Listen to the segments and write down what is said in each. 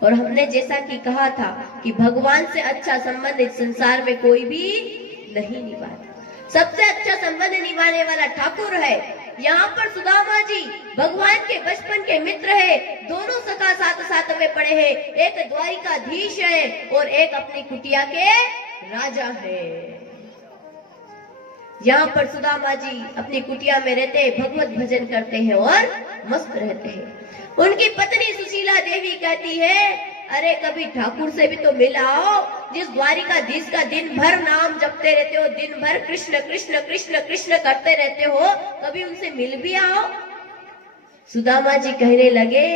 और हमने जैसा कि कहा था कि भगवान से अच्छा संबंध इस संसार में कोई भी नहीं निभाता। सबसे अच्छा संबंध निभाने वाला ठाकुर है। यहाँ पर सुदामा जी भगवान के बचपन के मित्र है। दोनों सखा साथ साथ में पड़े हैं। एक द्वारिकाधीश है और एक अपनी कुटिया के राजा है। यहाँ पर सुदामा जी अपनी कुटिया में रहते हैं, भगवत भजन करते हैं और मस्त रहते हैं। उनकी पत्नी सुशीला देवी कहती है, अरे कभी ठाकुर से भी तो मिलाओ, जिस द्वारिकाधीश का दिन भर नाम जपते रहते हो, दिन भर कृष्ण कृष्ण कृष्ण कृष्ण करते रहते हो, कभी उनसे मिल भी आओ। सुदामा जी कहने लगे,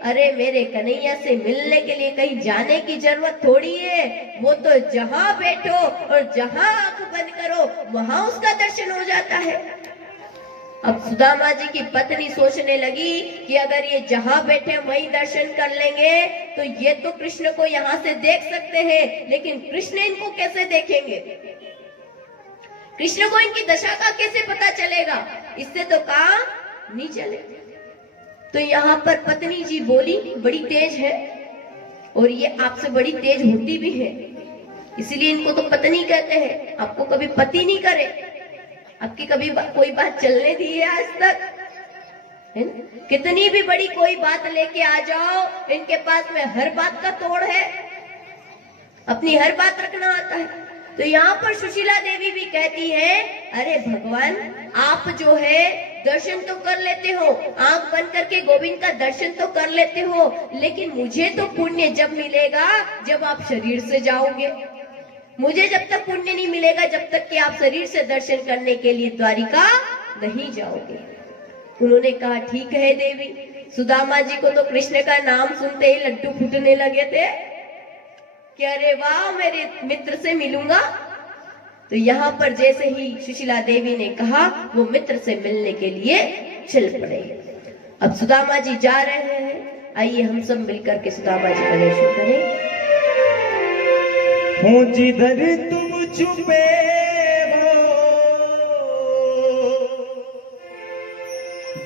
अरे मेरे कन्हैया से मिलने के लिए कहीं जाने की जरूरत थोड़ी है। वो तो जहां बैठो और जहां आंख बंद करो वहां उसका दर्शन हो जाता है। अब सुदामा जी की पत्नी सोचने लगी कि अगर ये जहां बैठे वहीं दर्शन कर लेंगे तो ये तो कृष्ण को यहाँ से देख सकते हैं, लेकिन कृष्ण इनको कैसे देखेंगे? कृष्ण को इनकी दशा का कैसे पता चलेगा? इससे तो काम नहीं चलेगा। तो यहाँ पर पत्नी जी बोली, बड़ी तेज है और ये आपसे बड़ी तेज होती भी है, इसलिए इनको तो पत्नी कहते हैं। आपको कभी पति नहीं करे, आपकी कभी कोई बात चलने दी है आज तक? है ना? कितनी भी बड़ी कोई बात लेके आ जाओ, इनके पास में हर बात का तोड़ है, अपनी हर बात रखना आता है। तो यहाँ पर सुशीला देवी भी कहती है, अरे भगवान आप जो है दर्शन तो कर लेते हो, आंख बंद करके गोविंद का दर्शन तो कर लेते हो, लेकिन मुझे तो पुण्य जब मिलेगा जब आप शरीर से जाओगे। मुझे जब तक पुण्य नहीं मिलेगा जब तक कि आप शरीर से दर्शन करने के लिए द्वारिका नहीं जाओगे। उन्होंने कहा, ठीक है देवी। सुदामा जी को तो कृष्ण का नाम सुनते ही लड्डू फूटने लगे थे कि अरे वाह, मेरे मित्र से मिलूंगा। तो यहाँ पर जैसे ही सुशीला देवी ने कहा, वो मित्र से मिलने के लिए चल पड़े। अब सुदामा जी जा रहे हैं, आइए हम सब मिलकर के सुदामा जी का दर्शन करें। हो जिधर तुम छुपे हो,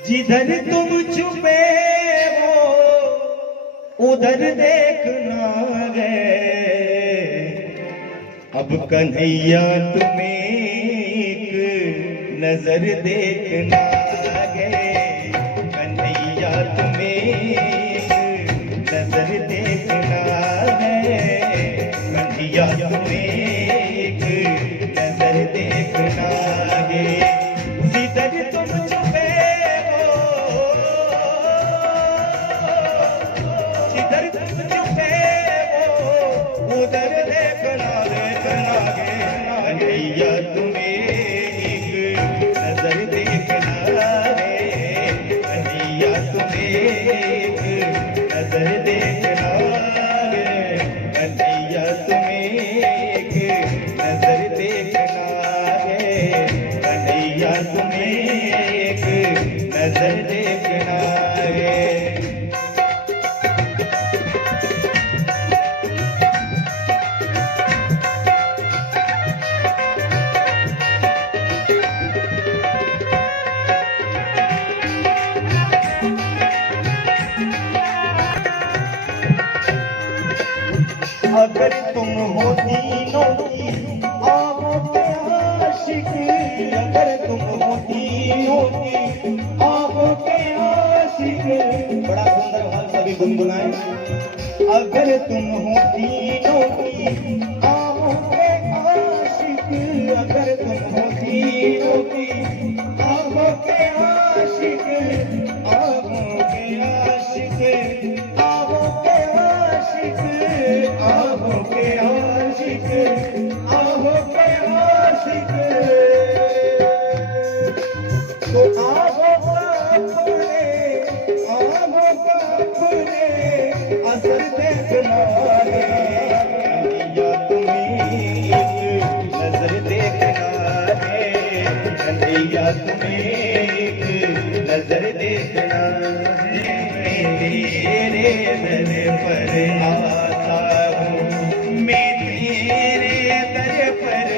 जिधर तुम छुपे हो उधर देखना है। अब कन्हैया तुम्हें एक नजर देखना है। कन्हैया तुम्हें एक नजर देखना है। कन्हैया तुम्हें एक नजर देखना है। जिधर तुम छुपे हो, जिधर तुम छुपे हो उधर देखना है। कन्हैया तुम्हें एक नजर देखना है। कन्हैया तुम्हें एक नजर देखना है। कन्हैया तुम्हें एक नजर देखना है। कन्हैया तुम्हें एक नजर देखना है। अगर तुम हो तीनों की आहों के आशिक, अगर तुम हो तीनों की आहों के आशिक, बड़ा सुंदर हाल सभी गुनगुनाए। अगर तुम हो तीनों की आहों के आशिक, अगर तुम हो तीनों की आहों के आशिक, आहों के आशिक, आहों के आशिक, आहों के आशिक, आहों के आशिक, तो आहों का अपने, आहों का अपने असर देखना है। कन्हैया तुम्हें एक नजर देखना है। कन्हैया तुम्हें एक नजर देखना है। तेरे दर पर आता हूँ, मैं तेरे दर पर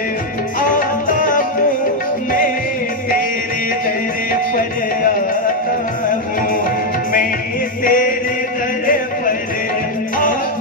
आता हूँ, मैं तेरे दर पर आता हूँ, मैं तेरे दर पर आता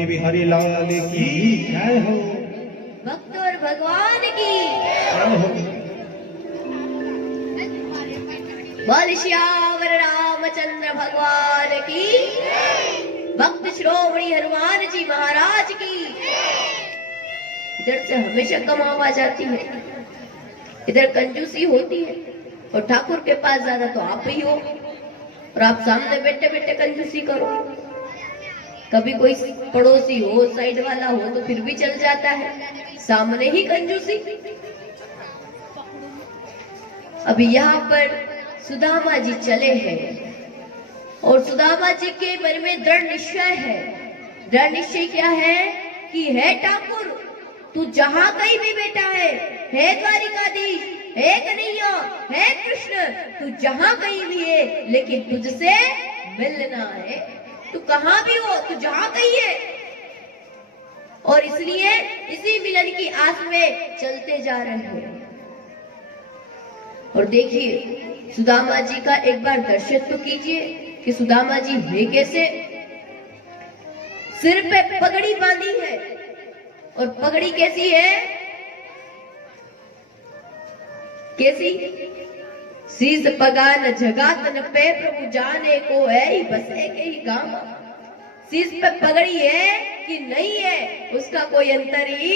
बांके बिहारी लाल की जय हो। भक्त और भगवान की जय हो। बोल श्यावर रामचंद्र भगवान की, भक्त श्रोमणी हनुमान जी महाराज की। इधर से हमेशा कमावा जाती है, इधर कंजूसी होती है, और ठाकुर के पास ज्यादा तो आप ही हो, और आप सामने बैठे बैठे कंजूसी करो। कभी कोई पड़ोसी हो, साइड वाला हो तो फिर भी चल जाता है, सामने ही कंजूसी। अभी यहाँ पर सुदामा जी चले हैं, और सुदामा जी के मन में दृढ़ निश्चय है। दृढ़ निश्चय क्या है कि हे ठाकुर, तू जहां कहीं भी बैठा है द्वारिकाधीश, हे कन्हैया, हे कृष्ण, तू जहां कहीं भी है, लेकिन तुझसे मिलना है। तू कहां भी हो, तू जहां कहीं है, और इसलिए इसी मिलन की आस में चलते जा रहे हैं। और देखिए सुदामा जी का एक बार दर्शन तो कीजिए कि सुदामा जी है कैसे। सिर पे पगड़ी बांधी है, और पगड़ी कैसी है, कैसी? शीस पगान जगातन पे प्रभु जाने को है ही बसे के ही गामा। शीस पे पगड़ी है कि नहीं है, उसका कोई अंतर ही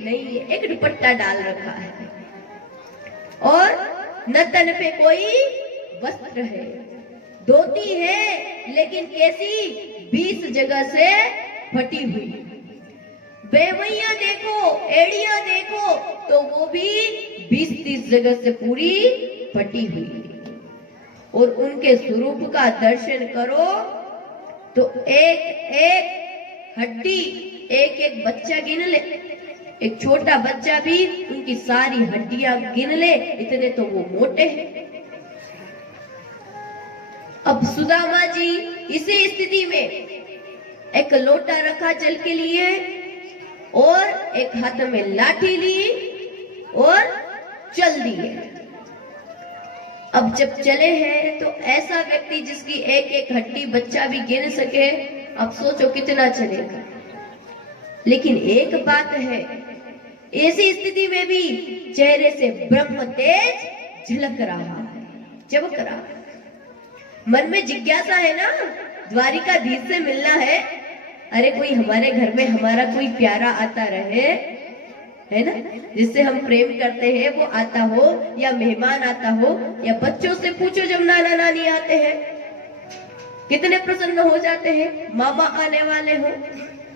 नहीं है। एक दुपट्टा डाल रखा है, और न तन पे कोई वस्त्र है। धोती है लेकिन कैसी, 20 जगह से फटी हुई। बेवैया देखो, एड़िया देखो, तो वो भी 20-30 जगह से पूरी फटी हुई। और उनके स्वरूप का दर्शन करो तो एक एक हड्डी, एक एक बच्चा गिन ले, एक छोटा बच्चा भी उनकी सारी हड्डियां गिन ले, इतने तो वो मोटे हैं। अब सुदामा जी इसी स्थिति में एक लोटा रखा जल के लिए, और एक हाथ में लाठी ली, और चल दिए। अब जब चले हैं तो ऐसा व्यक्ति जिसकी एक एक हड्डी बच्चा भी गिन सके, अब सोचो कितना चलेगा। लेकिन एक बात है, ऐसी स्थिति में भी चेहरे से ब्रह्म तेज झलक रहा है, चमक रहा है। मन में जिज्ञासा है ना, द्वारिकाधीश से मिलना है। अरे कोई हमारे घर में हमारा कोई प्यारा आता रहे, है ना, जिससे हम प्रेम करते हैं, वो आता हो, या मेहमान आता हो, या बच्चों से पूछो जब नाना नानी आते हैं कितने प्रसन्न हो जाते हैं। मामा आने वाले हो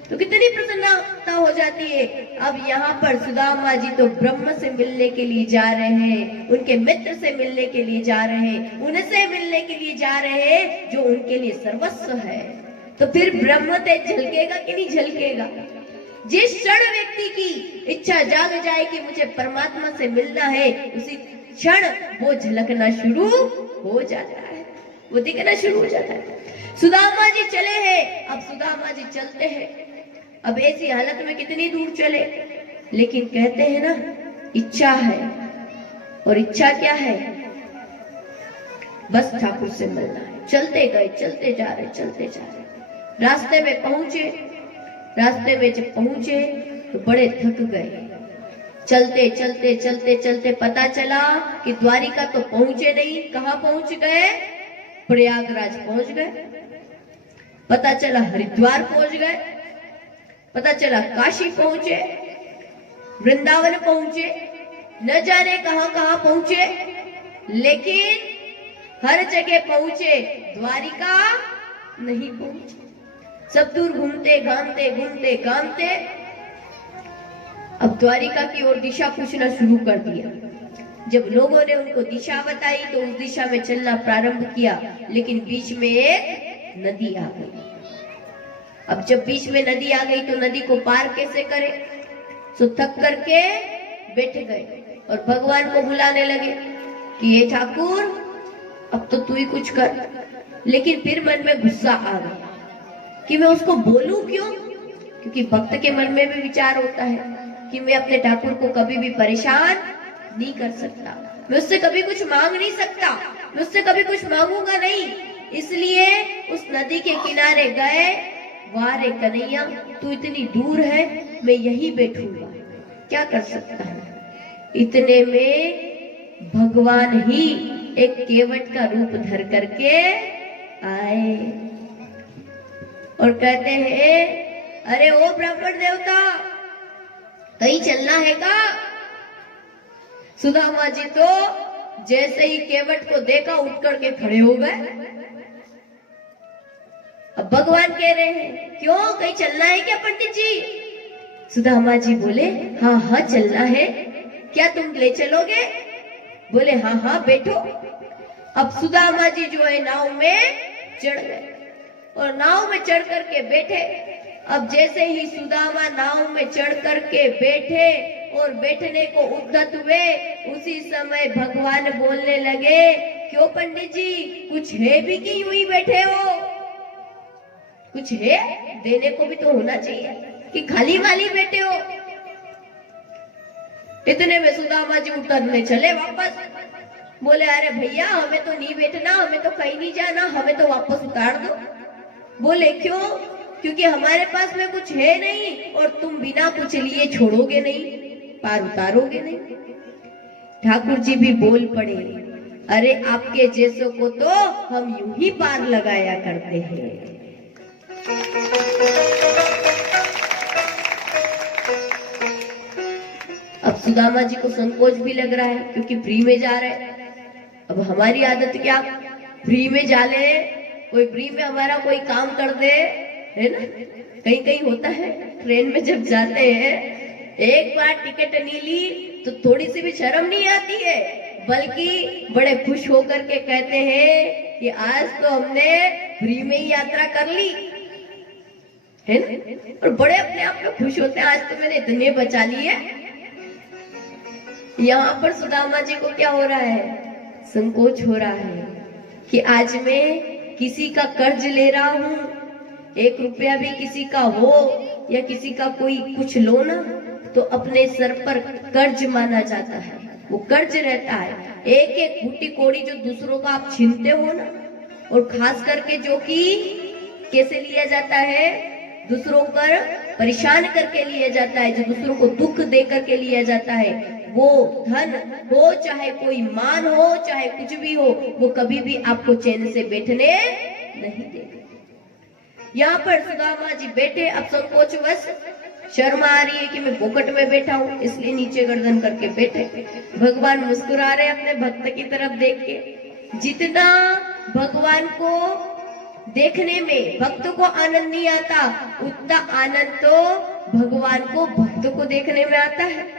तो कितनी प्रसन्नता हो जाती है। अब यहाँ पर सुदामा जी तो ब्रह्म से मिलने के लिए जा रहे हैं, उनके मित्र से मिलने के लिए जा रहे हैं, उनसे मिलने के लिए जा रहे हैं जो उनके लिए सर्वस्व है। तो फिर ब्रह्म तेज झलकेगा कि नहीं झलकेगा? जिस क्षण व्यक्ति की इच्छा जाग जाए कि मुझे परमात्मा से मिलना है, उसी क्षण वो झलकना शुरू हो जाता है, वो दिखना शुरू हो जाता है। सुदामा जी चले हैं, अब सुदामा जी चलते हैं। अब ऐसी हालत में कितनी दूर चले, लेकिन कहते हैं ना, इच्छा है, और इच्छा क्या है, बस ठाकुर से मिलना है। चलते गए, चलते जा रहे, चलते जा रहे। रास्ते में पहुंचे, रास्ते में जब पहुंचे तो बड़े थक गए। चलते चलते चलते चलते पता चला कि द्वारिका तो पहुंचे नहीं। कहां पहुंच गए? प्रयागराज पहुंच गए। पता चला हरिद्वार पहुंच गए, पता चला काशी पहुंचे, वृंदावन पहुंचे, न जाने कहां कहां पहुंचे, लेकिन हर जगह पहुंचे, द्वारिका नहीं पहुंचे। सब दूर घूमते घामते घूमते घामते अब द्वारिका की ओर दिशा पूछना शुरू कर दिया। जब लोगों ने उनको दिशा बताई तो उस दिशा में चलना प्रारंभ किया, लेकिन बीच में एक नदी आ गई। अब जब बीच में नदी आ गई तो नदी को पार कैसे करें? सो थक करके बैठ गए और भगवान को बुलाने लगे कि हे ठाकुर, अब तो तू ही कुछ कर। लेकिन फिर मन में गुस्सा आ गया कि मैं उसको बोलूं क्यों, क्योंकि भक्त के मन में भी विचार होता है कि मैं अपने ठाकुर को कभी भी परेशान नहीं कर सकता, मैं उससे कभी कुछ मांग नहीं सकता, मैं उससे कभी कुछ मांगूंगा नहीं। इसलिए उस नदी के किनारे गए, वाह रे कन्हैया, तू इतनी दूर है, मैं यहीं बैठूंगा, क्या कर सकता हूँ। इतने में भगवान ही एक केवट का रूप धर करके आए और कहते हैं, अरे ओ ब्राह्मण देवता, कहीं चलना है का? सुदामा जी तो जैसे ही केवट को देखा उठ करके खड़े हो गए। अब भगवान कह रहे हैं, क्यों, कहीं चलना है क्या पंडित जी? सुदामा जी बोले, हाँ हाँ चलना है, क्या तुम ले चलोगे? बोले हाँ हाँ बैठो। अब सुदामा जी जो है नाव में चढ़ गए और नाव में चढ़ करके बैठे। अब जैसे ही सुदामा नाव में चढ़ करके बैठे और बैठने को उद्यत हुए, उसी समय भगवान बोलने लगे, क्यों पंडित जी, कुछ है भी कि यूं ही बैठे हो? कुछ है, देने को भी तो होना चाहिए कि खाली वाली बैठे हो। इतने में सुदामा जी उतरने चले वापस। बोले, अरे भैया, हमें तो नहीं बैठना, हमें तो कहीं नहीं जाना, हमें तो वापस उतार दो। बोले क्यों? क्योंकि हमारे पास में कुछ है नहीं और तुम बिना कुछ लिए छोड़ोगे नहीं, पार उतारोगे नहीं। ठाकुर जी भी बोल पड़े, अरे आपके जैसों को तो हम यूं ही पार लगाया करते हैं। अब सुदामा जी को संकोच भी लग रहा है क्योंकि फ्री में जा रहे हैं। अब हमारी आदत क्या, फ्री में जा ले, कोई फ्री में हमारा कोई काम कर दे, है ना। कहीं कहीं होता है, ट्रेन में जब जाते हैं, एक बार टिकट नहीं ली तो थोड़ी सी भी शर्म नहीं आती है, बल्कि बड़े खुश होकर के कहते हैं कि आज तो हमने फ्री में ही यात्रा कर ली, है ना। और बड़े अपने आप में खुश होते हैं, आज तो मैंने इतने बचा लिए। यहाँ पर सुदामा जी को क्या हो रहा है, संकोच हो रहा है कि आज मैं किसी का कर्ज ले रहा हूँ, 1 रुपया भी किसी का हो या किसी का कोई कुछ लो ना, तो अपने सर पर कर्ज माना जाता है, वो कर्ज रहता है। एक एक बूटी कोड़ी जो दूसरों का आप छीनते हो ना, और खास करके जो कि कैसे लिया जाता है, दूसरों पर परेशान करके लिया जाता है, जो दूसरों को दुख दे करके लिया जाता है, वो धन हो चाहे कोई मान हो चाहे कुछ भी हो, वो कभी भी आपको चैन से बैठने नहीं देगा। यहाँ पर सुदामा जी बैठे, अब संकोचवश शर्म आ रही है कि मैं पोकट में बैठा हूँ, इसलिए नीचे गर्दन करके बैठे। भगवान मुस्कुरा रहे अपने भक्त की तरफ देख के। जितना भगवान को देखने में भक्त को आनंद नहीं आता, उतना आनंद तो भगवान को भक्त को देखने में आता है।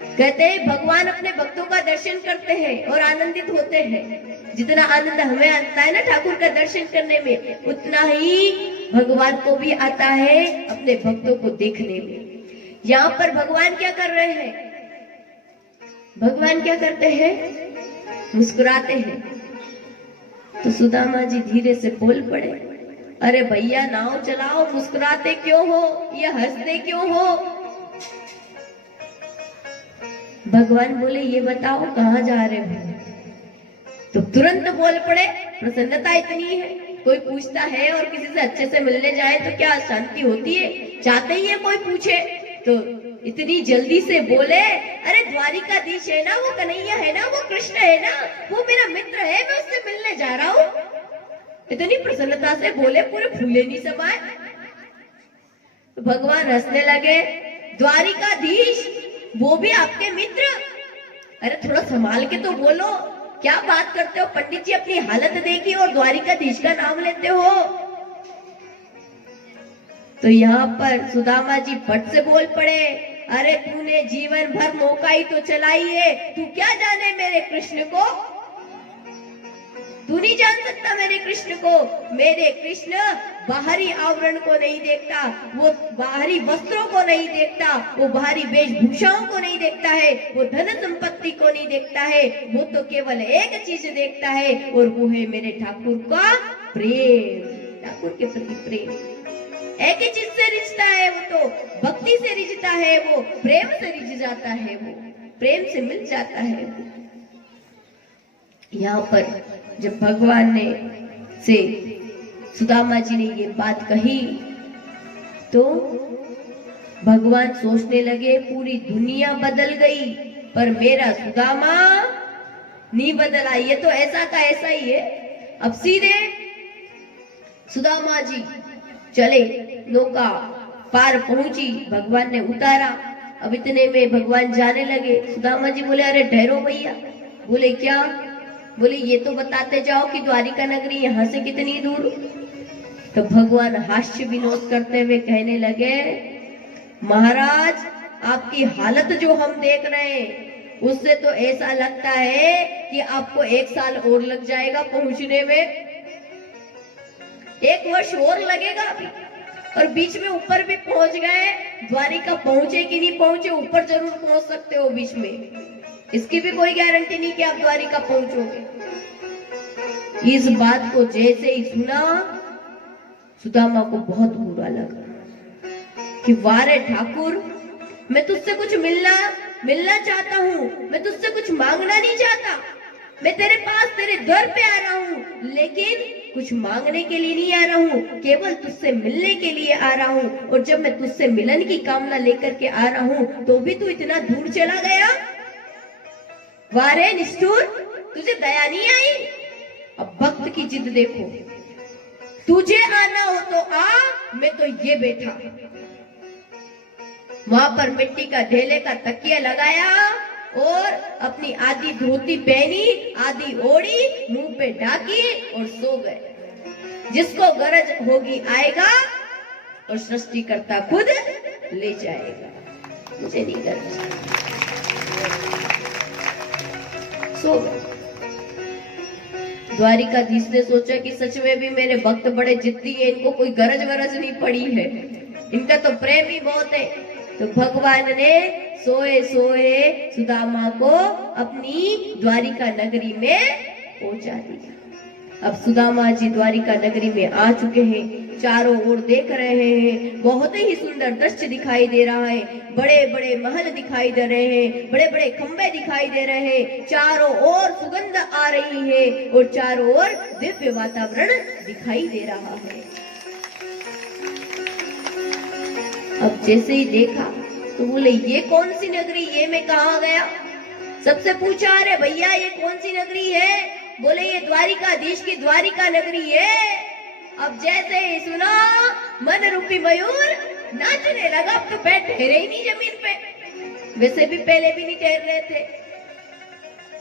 कहते हैं भगवान अपने भक्तों का दर्शन करते हैं और आनंदित होते हैं। जितना आनंद हमें आता है ना ठाकुर का दर्शन करने में, उतना ही भगवान को भी आता है अपने भक्तों को देखने में। यहाँ पर भगवान क्या कर रहे हैं, भगवान क्या करते हैं, मुस्कुराते हैं। तो सुदामा जी धीरे से बोल पड़े, अरे भैया नाव चलाओ, मुस्कुराते क्यों हो, ये हंसते क्यों हो? भगवान बोले, ये बताओ कहाँ जा रहे हो? तो तुरंत बोल पड़े, प्रसन्नता इतनी है, कोई पूछता है और किसी से अच्छे से मिलने जाए तो क्या शांति होती है, चाहते ही है कोई पूछे, तो इतनी जल्दी से बोले, अरे द्वारिकाधीश है ना, वो कन्हैया है ना, वो कृष्ण है ना, वो मेरा मित्र है, मैं उससे मिलने जा रहा हूँ। इतनी प्रसन्नता से बोले, पूरे फूले नहीं समाये। तो भगवान हंसने लगे, द्वारिकाधीश, वो भी आपके मित्र? अरे थोड़ा संभाल के तो बोलो, क्या बात करते हो पंडित जी, अपनी हालत देखी और द्वारिकाधीश का नाम लेते हो। तो यहाँ पर सुदामा जी फट से बोल पड़े, अरे तूने जीवन भर नौकाई तो चलाई है, तू क्या जाने मेरे कृष्ण को? तू नहीं जान सकता मेरे कृष्ण को। मेरे कृष्ण बाहरी आवरण को नहीं देखता, वो बाहरी वस्त्रों को नहीं देखता, वो बाहरी वेशभूषाओं को नहीं देखता है, वो धन संपत्ति को नहीं देखता है, वो तो केवल एक चीज देखता है और वो है मेरे ठाकुर का प्रेम, ठाकुर के प्रति प्रेम। एक ही चीज से रिझता है, वो तो भक्ति से रिझता है, वो प्रेम से रिझ जाता है, वो प्रेम से मिल जाता है। यहाँ पर जब भगवान ने से सुदामा जी ने ये बात कही तो भगवान सोचने लगे पूरी दुनिया बदल गई पर मेरा सुदामा नहीं बदला, ये तो ऐसा का ऐसा ही है। अब सीधे सुदामा जी चले, नौका पार पहुंची, भगवान ने उतारा। अब इतने में भगवान जाने लगे। सुदामा जी बोले अरे ठहरो भैया। बोले क्या? बोले ये तो बताते जाओ कि द्वारिका नगरी यहाँ से कितनी दूर। तो भगवान हास्य विनोद करते हुए कहने लगे महाराज आपकी हालत जो हम देख रहे हैं उससे तो ऐसा लगता है कि आपको 1 साल और लग जाएगा पहुंचने में, 1 वर्ष और लगेगा अभी। और बीच में ऊपर भी पहुंच गए, द्वारिका पहुंचे कि नहीं पहुंचे, ऊपर जरूर पहुंच सकते हो बीच में, इसकी भी कोई गारंटी नहीं कि आप द्वारिका पहुंचोगे। इस बात को जैसे ही सुना सुदामा को बहुत बुरा लगा कि वारे ठाकुर मैं तुझसे कुछ मिलना चाहता हूँ, मैं तुझसे कुछ मांगना नहीं चाहता, मैं तेरे पास तेरे दर पे आ रहा हूँ, लेकिन कुछ मांगने के लिए नहीं आ रहा हूँ, केवल तुझसे मिलने के लिए आ रहा हूँ। और जब मैं तुझसे मिलन की कामना लेकर के आ रहा हूँ तो भी तू इतना दूर चला गया। वारे निष्ठुर, तुझे दया नहीं आई? अब भक्त की जिद देखो, तुझे आना हो तो आ, मैं तो ये बैठा। वहां पर मिट्टी का ढेले का तकिया लगाया और अपनी आधी धोती पहनी, आधी ओढ़ी, मुंह पे ढाकी और सो गए। जिसको गरज होगी आएगा और सृष्टिकर्ता खुद ले जाएगा, मुझे नहीं गरज। सो गए। द्वारिकाधीश ने सोचा कि सच में भी मेरे भक्त बड़े जिद्दी है, इनको कोई गरज वरज नहीं पड़ी है, इनका तो प्रेम ही बहुत है। तो भगवान ने सोए सोए सुदामा को अपनी द्वारिका नगरी में पहुंचा दिया। अब सुदामा जी द्वारिका नगरी में आ चुके हैं, चारों ओर देख रहे हैं, बहुत ही सुंदर दृश्य दिखाई दे रहा है, बड़े बड़े महल दिखाई दे रहे हैं, बड़े बड़े खंबे दिखाई दे रहे हैं, चारों ओर सुगंध आ रही है और चारों ओर दिव्य वातावरण दिखाई दे रहा है। अब जैसे ही देखा तो बोले ये कौन सी नगरी, ये मैं कहाँ गया? सबसे पूछा अरे भैया ये कौन सी नगरी है? बोले ये द्वारिकाधीश की द्वारिका नगरी है। अब जैसे ही सुना मन रूपी मयूर नाचने लगा। अब तो पैर ठहरे ही नहीं जमीन पे, वैसे भी पहले भी नहीं ठहर रहे थे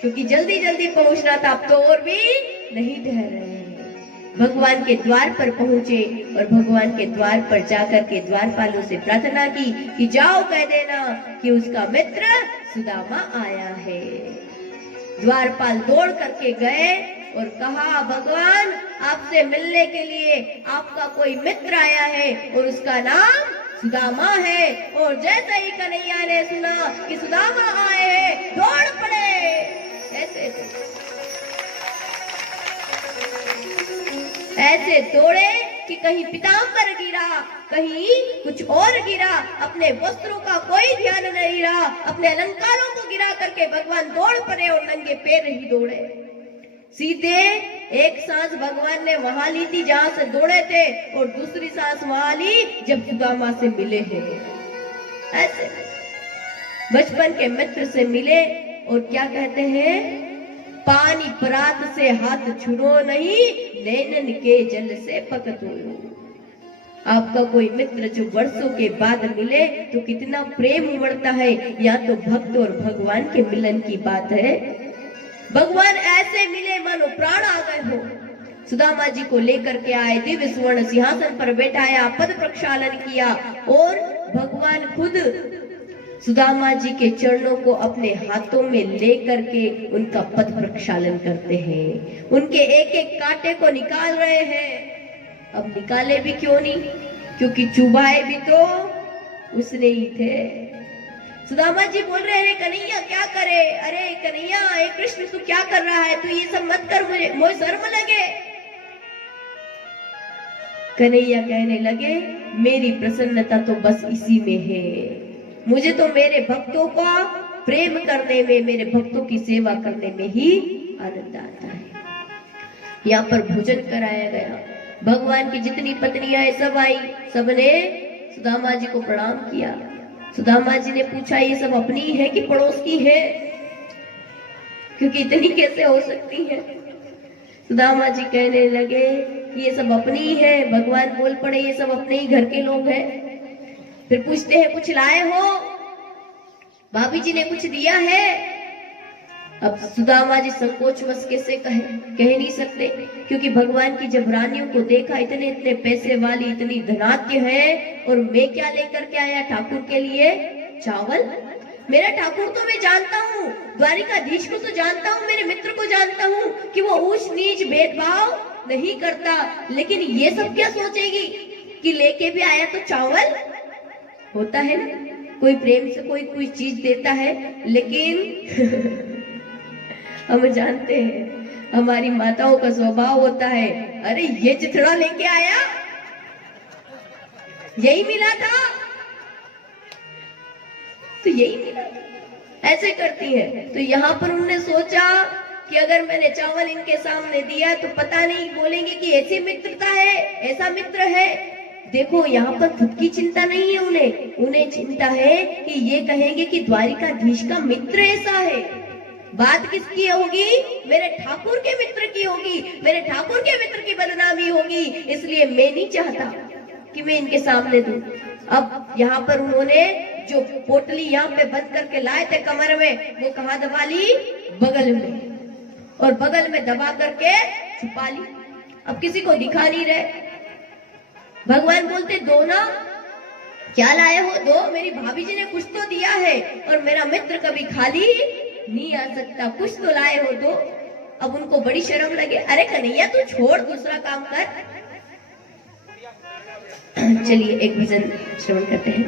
क्योंकि जल्दी जल्दी पहुंचना था, अब तो और भी नहीं ठहर रहे। भगवान के द्वार पर पहुंचे और भगवान के द्वार पर जाकर के द्वारपालों से प्रार्थना की कि जाओ कह देना कि उसका मित्र सुदामा आया है। द्वारपाल दौड़ करके गए और कहा भगवान आपसे मिलने के लिए आपका कोई मित्र आया है और उसका नाम सुदामा है। और जैसे ही कन्हैया ने सुना कि सुदामा आए हैं, दौड़ पड़े। ऐसे दौड़े कि कहीं पीतांबर गिरा, कहीं कुछ और गिरा, अपने वस्त्रों का कोई ध्यान नहीं रहा, अपने अलंकारों को गिरा करके भगवान दौड़ पड़े और नंगे पैर ही दौड़े। सीधे एक सांस भगवान ने वहां ली थी जहां से दौड़े थे और दूसरी सांस वहां ली जब सुदामा से मिले हैं। ऐसे बचपन के मित्र से मिले और क्या कहते हैं, पानी परात से हाथ छुरो नहीं, नैनन के जल से पकतो। आपका कोई मित्र जो वर्षों के बाद मिले तो कितना प्रेम उमड़ता है। या तो भक्त और भगवान के मिलन की बात है। भगवान ऐसे मिले मानो प्राण आ गए हो। सुदामा जी को लेकर के आए, दिव्य सुवर्ण सिंहासन पर बैठाया, पद प्रक्षालन किया और भगवान खुद सुदामा जी के चरणों को अपने हाथों में लेकर के उनका पद प्रक्षालन करते हैं, उनके एक एक कांटे को निकाल रहे हैं। अब निकाले भी क्यों नहीं, क्योंकि चुभाए भी तो उसने ही थे। सुदामा जी बोल रहे हैं कन्हैया क्या करे, अरे कन्हैया हे कृष्ण तू क्या कर रहा है, तू ये सब मत कर, मुझे शर्म लगे। कन्हैया कहने लगे मेरी प्रसन्नता तो बस इसी में है, मुझे तो मेरे भक्तों का प्रेम करने में, मेरे भक्तों की सेवा करने में ही आनंद आता है। यहाँ पर भोजन कराया गया, भगवान की जितनी पत्नियां सब आई, सबने सुदामा जी को प्रणाम किया। सुदामा जी ने पूछा ये सब अपनी है कि पड़ोस की है, क्योंकि इतनी कैसे हो सकती है। सुदामा जी कहने लगे कि ये सब अपनी है। भगवान बोल पड़े ये सब अपने ही घर के लोग हैं। फिर पूछते हैं कुछ लाए हो? भाभी जी ने कुछ दिया है? अब सुदामा जी संकोचवश कैसे कह नहीं सकते, क्योंकि भगवान की जब रानियों को देखा इतने इतने पैसे वाली, इतनी धनाढ्य है, और मैं क्या लेकर के आया ठाकुर के लिए? चावल। मेरा ठाकुर तो मैं जानता हूँ, द्वारिकाधीश को तो जानता हूँ, मेरे मित्र को जानता हूँ कि वो ऊंच नीच भेदभाव नहीं करता, लेकिन ये सब क्या सोचेगी कि लेके भी आया तो चावल। होता है ना, कोई प्रेम से कोई चीज देता है, लेकिन हम जानते हैं हमारी माताओं का स्वभाव होता है, अरे ये चिथड़ा लेके आया, यही मिला था, तो यही मिला था, ऐसे करती है। तो यहाँ पर उन्होंने सोचा कि अगर मैंने चावल इनके सामने दिया तो पता नहीं बोलेंगे कि ऐसी मित्रता है, ऐसा मित्र है। देखो यहाँ पर खुद की चिंता नहीं है उन्हें चिंता है कि ये कहेंगे कि द्वारिकाधीश का मित्र ऐसा है। बात किसकी होगी? मेरे ठाकुर के मित्र की होगी, मेरे ठाकुर के मित्र की बदनामी होगी, इसलिए मैं नहीं चाहता कि मैं इनके सामने दूं। अब यहाँ पर उन्होंने जो पोटली यहाँ पे बंद करके लाए थे कमर में, वो कहाँ दबा ली? बगल में, और बगल में दबा करके छुपा ली। अब किसी को दिखा नहीं रहे। भगवान बोलते दो ना, क्या लाए हो? दो। मेरी भाभी जी ने कुछ तो दिया है, और मेरा मित्र कभी खाली नहीं आ सकता, कुछ तो लाए हो दो। अब उनको बड़ी शर्म लगे, अरे कन्हैया तू छोड़, दूसरा काम कर। चलिए एक भजन श्रवण करते हैं।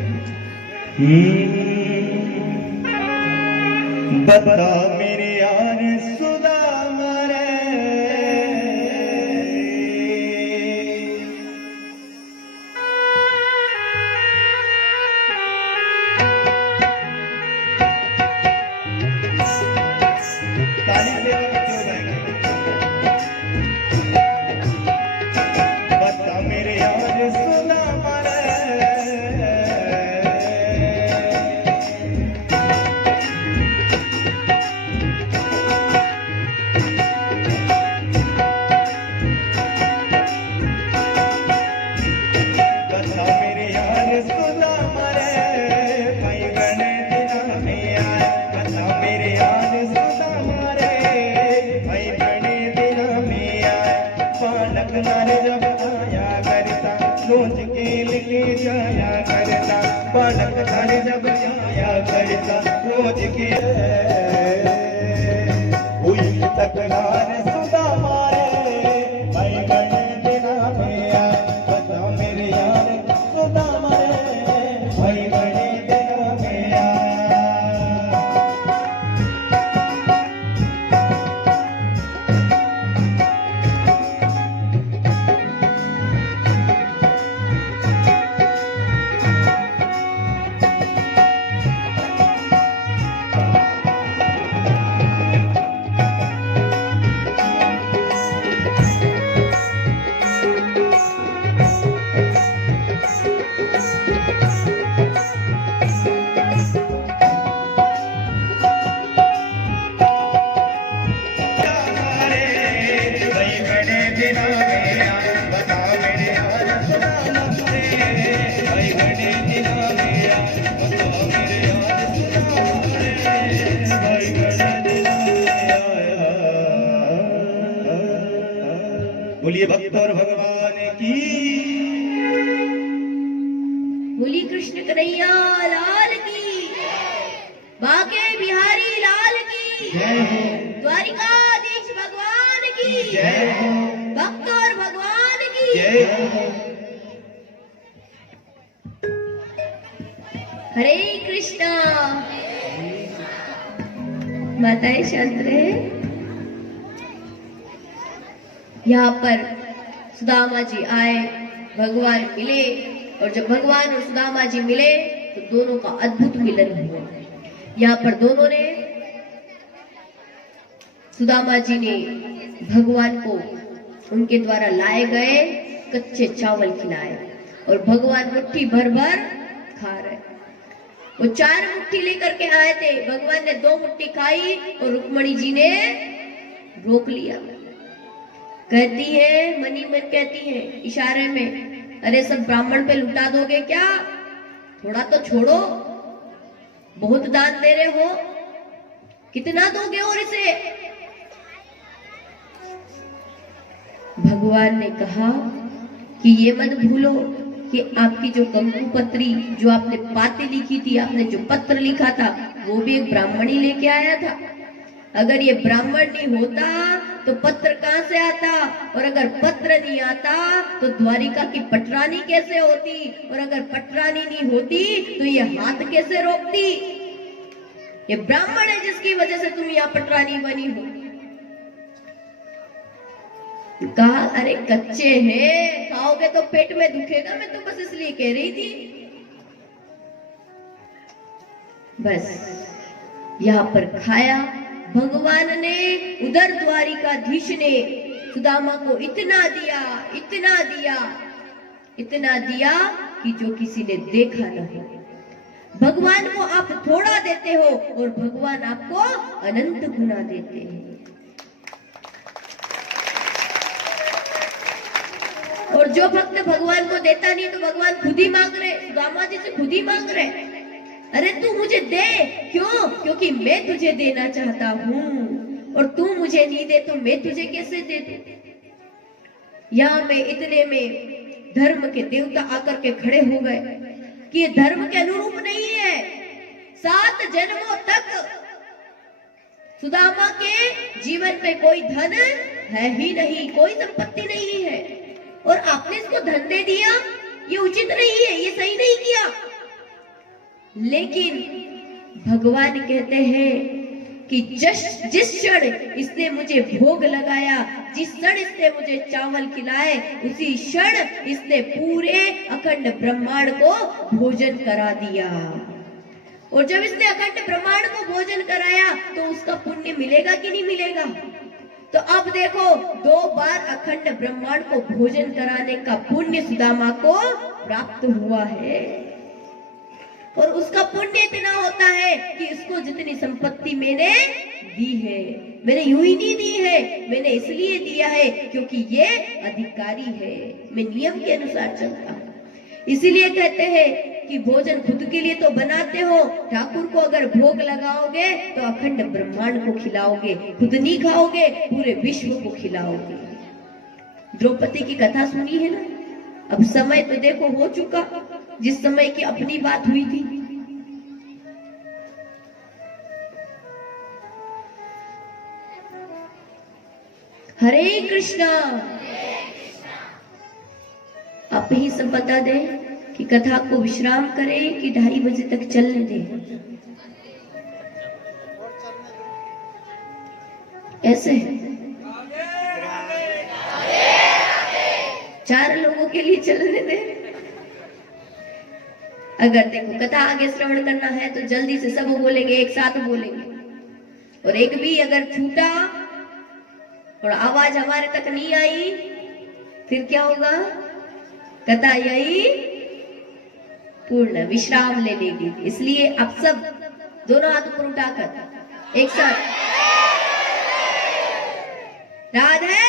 बता मेरे यार सुदामा रे, ताली से क्यों जाएंगे? बता मेरे यार सुदामा रे, रोज के लेके जाया करता, बालक घर जब आया करता, रोज के हुई तकरार सुदामा रे, भाई बने तेरा भैया। बता मेरे यार सुदामा रे, भाई बने तेरा भैया। बोलिए भक्त और भगवान की, बोली कृष्ण कन्हैया लाल की, बाके बिहारी लाल की, द्वारिकाधीश भगवान की, भक्त और भगवान की। हरे कृष्णा। माताएं शांत रहे। यहाँ पर सुदामा जी आए, भगवान मिले, और जब भगवान और सुदामा जी मिले तो दोनों का अद्भुत मिलन हुआ। यहाँ पर दोनों ने, सुदामा जी ने भगवान को उनके द्वारा लाए गए कच्चे चावल खिलाए, और भगवान मुट्ठी भर भर खा रहे। वो 4 मुट्ठी लेकर के आए थे, भगवान ने 2 मुट्ठी खाई और रुक्मणी जी ने रोक लिया। कहती है, मनी मन कहती है इशारे में, अरे सब ब्राह्मण पे लुटा दोगे क्या? थोड़ा तो छोड़ो, बहुत दान दे रहे हो, कितना दोगे और इसे? भगवान ने कहा कि ये मत भूलो कि आपकी जो कंकु पत्री, जो आपने बातें लिखी थी, आपने जो पत्र लिखा था, वो भी एक ब्राह्मण ही लेके आया था। अगर ये ब्राह्मण नहीं होता तो पत्र कहां से आता? और अगर पत्र नहीं आता तो द्वारिका की पटरानी कैसे होती? और अगर पटरानी नहीं होती तो ये हाथ कैसे रोकती? ये ब्राह्मण है जिसकी वजह से तुम यहाँ पटरानी बनी हो। कहा, अरे कच्चे हैं, खाओगे तो पेट में दुखेगा, मैं तो बस इसलिए कह रही थी। बस यहाँ पर खाया। भगवान ने, उधर द्वारिकाधीश ने सुदामा को इतना दिया, इतना दिया, इतना दिया कि जो किसी ने देखा न हो। भगवान को आप थोड़ा देते हो और भगवान आपको अनंत गुना देते हैं। और जो भक्त भगवान को देता नहीं तो भगवान खुद ही मांग रहे, सुदामा जी से खुद ही मांग रहे, अरे तू मुझे दे। क्यों? क्योंकि मैं तुझे देना चाहता हूं और तू मुझे नहीं दे तो मैं तुझे कैसे दे दूं? यहाँ में इतने में धर्म के देवता आकर के खड़े हो गए कि ये धर्म के अनुरूप नहीं है। 7 जन्मों तक सुदामा के जीवन में कोई धन है ही नहीं, कोई संपत्ति नहीं है, और आपने इसको धन दे दिया, ये उचित नहीं है, ये सही नहीं किया। लेकिन भगवान कहते हैं कि जिस क्षण इसने मुझे भोग लगाया, जिस क्षण इसने मुझे चावल खिलाए, उसी क्षण इसने पूरे अखंड ब्रह्मांड को भोजन करा दिया। और जब इसने अखंड ब्रह्मांड को भोजन कराया तो उसका पुण्य मिलेगा कि नहीं मिलेगा? तो अब देखो, 2 बार अखंड ब्रह्मांड को भोजन कराने का पुण्य सुदामा को प्राप्त हुआ है। और उसका पुण्य इतना होता है कि इसको जितनी संपत्ति मैंने दी है, मैंने यूं ही नहीं दी है, मैंने इसलिए दिया है क्योंकि ये अधिकारी है, मैं नियम के अनुसार चलता हूं। इसीलिए कहते हैं कि भोजन खुद के लिए तो बनाते हो, ठाकुर को अगर भोग लगाओगे तो अखंड ब्रह्मांड को खिलाओगे, खुद नहीं खाओगे, पूरे विश्व को खिलाओगे। द्रौपदी की कथा सुनी है ना? अब समय तो देखो हो चुका, जिस समय की अपनी बात हुई थी। हरे कृष्णा। आप ही सब बता दें कि कथा को विश्राम करें कि 2:30 बजे तक चलने दें। ऐसे 4 लोगों के लिए चलने दें। अगर देखो कथा आगे श्रवण करना है तो जल्दी से सब बोलेंगे, एक साथ बोलेंगे, और एक भी अगर छूटा और आवाज हमारे तक नहीं आई फिर क्या होगा? कथा यही पूर्ण विश्राम ले लेगी। इसलिए आप सब दोनों हाथ ऊपर उठाकर एक साथ राधे